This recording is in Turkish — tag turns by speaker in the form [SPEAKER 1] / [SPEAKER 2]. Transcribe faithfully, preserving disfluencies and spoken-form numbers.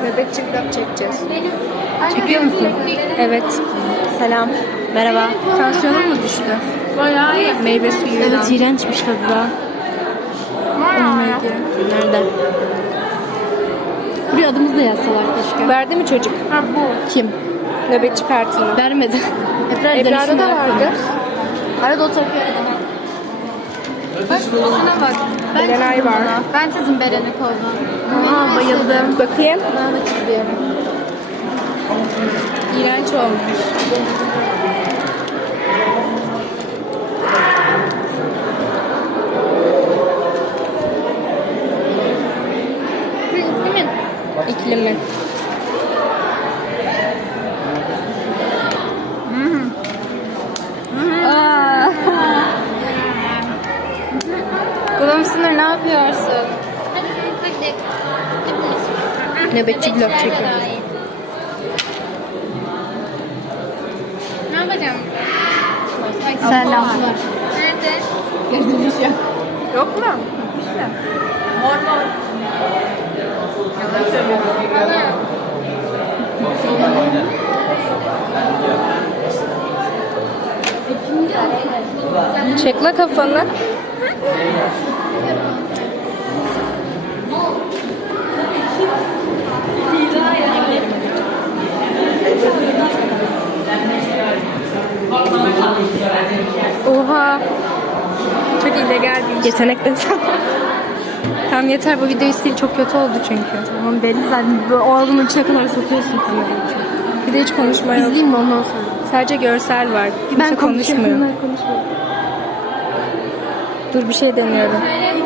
[SPEAKER 1] Nöbetçi vlog çekeceğiz.
[SPEAKER 2] Çekiyor musun?
[SPEAKER 1] Evet. Selam. Merhaba. Tansiyonum mu düştü?
[SPEAKER 2] Bayağı iyi.
[SPEAKER 1] Meyve suyuyla.
[SPEAKER 2] Evet, iğrençmiş tadı da.
[SPEAKER 1] Nerede?
[SPEAKER 2] Buraya adımızı da yazsalar keşke.
[SPEAKER 1] Verdi mi çocuk?
[SPEAKER 2] Ha bu.
[SPEAKER 1] Kim? Nöbetçi kartını.
[SPEAKER 2] Vermedi. Ebrar
[SPEAKER 1] Ebrar'da da vardı.
[SPEAKER 2] Arada o tarafa arada. Bak, ona bak. Ben
[SPEAKER 1] Berenay
[SPEAKER 2] çizdim
[SPEAKER 1] var.
[SPEAKER 2] ona. Ben çizdim Beren'i kolunu. Aa, bayıldım.
[SPEAKER 1] Bakayım.
[SPEAKER 2] Ben de çiziyorum.
[SPEAKER 1] İğrenç olmuş.
[SPEAKER 2] Kimin?
[SPEAKER 1] İklimi.
[SPEAKER 2] Kulağım sınır, ne yapıyorsun?
[SPEAKER 1] Nöbetçi vlog çekiyoruz.
[SPEAKER 2] Ne yapacağım? Selam. Nerede? Gözünüz yok.
[SPEAKER 1] Yok mu? İşte. Mor mor. Çek la kafanı. Oha. Çok illegal bir yetenek desem. Tamam yeter, bu videoyu sil, çok kötü oldu çünkü.
[SPEAKER 2] Tamam, belli zaten. Böyle o ağzının içine kadar sokuyorsun kamerayı.
[SPEAKER 1] Bir de hiç konuşma yok.
[SPEAKER 2] İzleyeyim mi ondan sonra?
[SPEAKER 1] Sadece görsel var. Kimse
[SPEAKER 2] Ben
[SPEAKER 1] konuşmuyor.
[SPEAKER 2] konuşmuyorum. Ben konuşmuyorum.
[SPEAKER 1] Dur bir şey deniyorum.